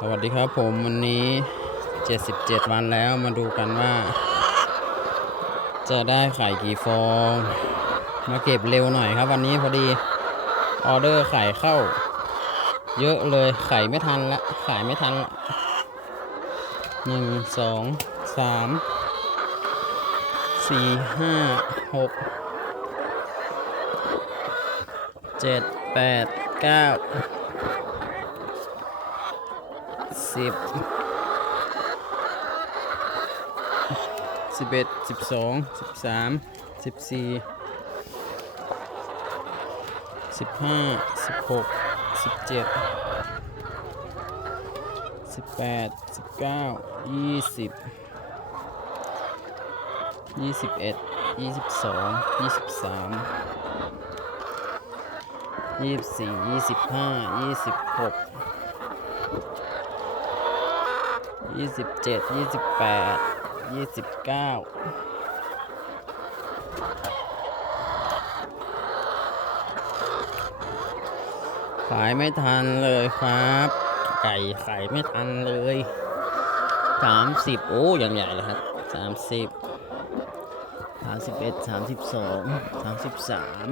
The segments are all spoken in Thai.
สวัสดีครับผมวันนี้ 77 วันแล้วมาดูกันว่า จะได้ไข่กี่ฟอง มาเก็บเร็วหน่อยครับวันนี้พอดีออเดอร์ไข่เข้า เยอะเลยไข่ไม่ทันละขายไม่ทันละหนึ่งสองสามสี่ห้าหกเจ็ดแปดเก้า สิบสิบเอ็ดสิบสองสิบสามสิบสี่สิบห้าสิบหกสิบเจ็ดสิบแปดสิบเก้ายี่สิบยี่สิบเอ็ดยี่สิบสองยี่สิบสามยี่สิบสี่ยี่สิบห้ายี่สิบหก ยี่สิบเจ็ดยี่สิบแปดยี่สิบเก้าขายไม่ทันเลยครับ ไก่ขายไม่ทันเลยสามสิบโอ้ยังใหญ่เลยครับสามสิบสามสิบเอ็ดสามสิบสองสามสิบสาม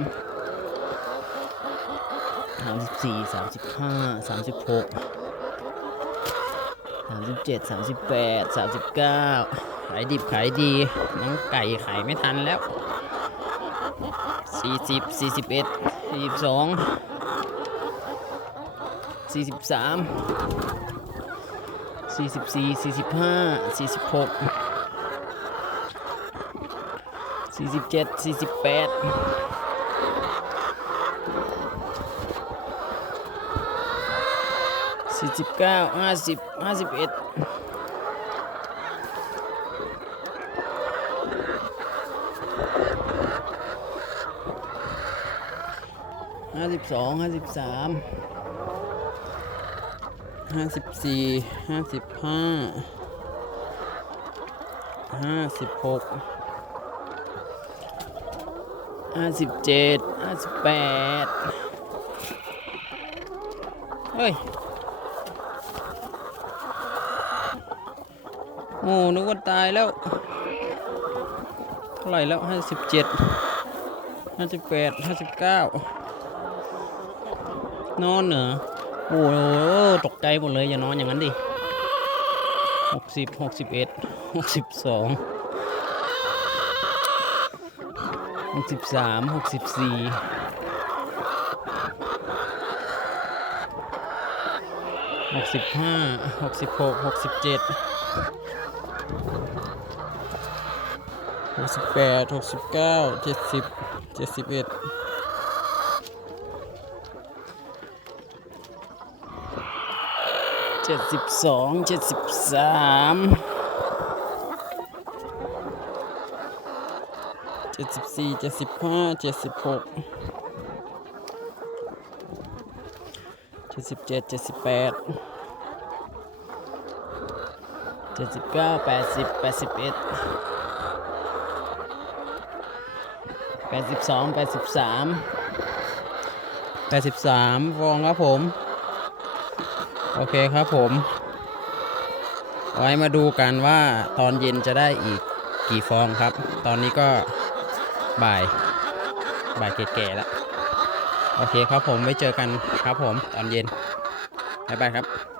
สามสิบสี่สามสิบห้าสามสิบหก 37 38 39 ขายดิบขายดี น้องไก่ขายไม่ทันแล้ว 40 41 42 43 44 45 46 47 48 สี่สิบเก้าห้าสิบห้าสิบเอ็ดห้าสิบสองห้าสิบสามห้าสิบสี่ห้าสิบห้าห้าสิบหกห้าสิบเจ็ดห้าสิบแปดเฮ้ย โอ้นึกว่าตายแล้วเท่าไหร่แล้วห้าสิบเจ็ดห้าสิบแปดห้าสิบเก้านอนเหรอโอ้โหตกใจหมดเลยอย่านอนอย่างนั้นดิหกสิบหกสิบเอ็ดหกสิบสองหกสิบสามหกสิบสี่หกสิบห้าหกสิบหกหกสิบเจ็ด หกสิบแปดหกสิบเก้าเจ็ดสิบเจ็ดสิบเอ็ดเจ็ดสิบสองเจ็ดสิบสามเจ็ดสิบสี่เจ็ดสิบห้าเจ็ดสิบหกเจ็ดสิบเจ็ดเจ็ดสิบแปด เจ็ดสิบเก้าแปดสิบแปดสิบเอ็ดแปดสิบสองแปดสิบสามแปดสิบสามฟองครับผม โอเคครับผม ไว้มาดูกันว่าตอนเย็นจะได้อีกกี่ฟองครับ ตอนนี้ก็บ่าย บ่ายแก่ๆแล้ว โอเคครับผมไว้เจอกันครับผมตอนเย็น บ๊ายบายครับ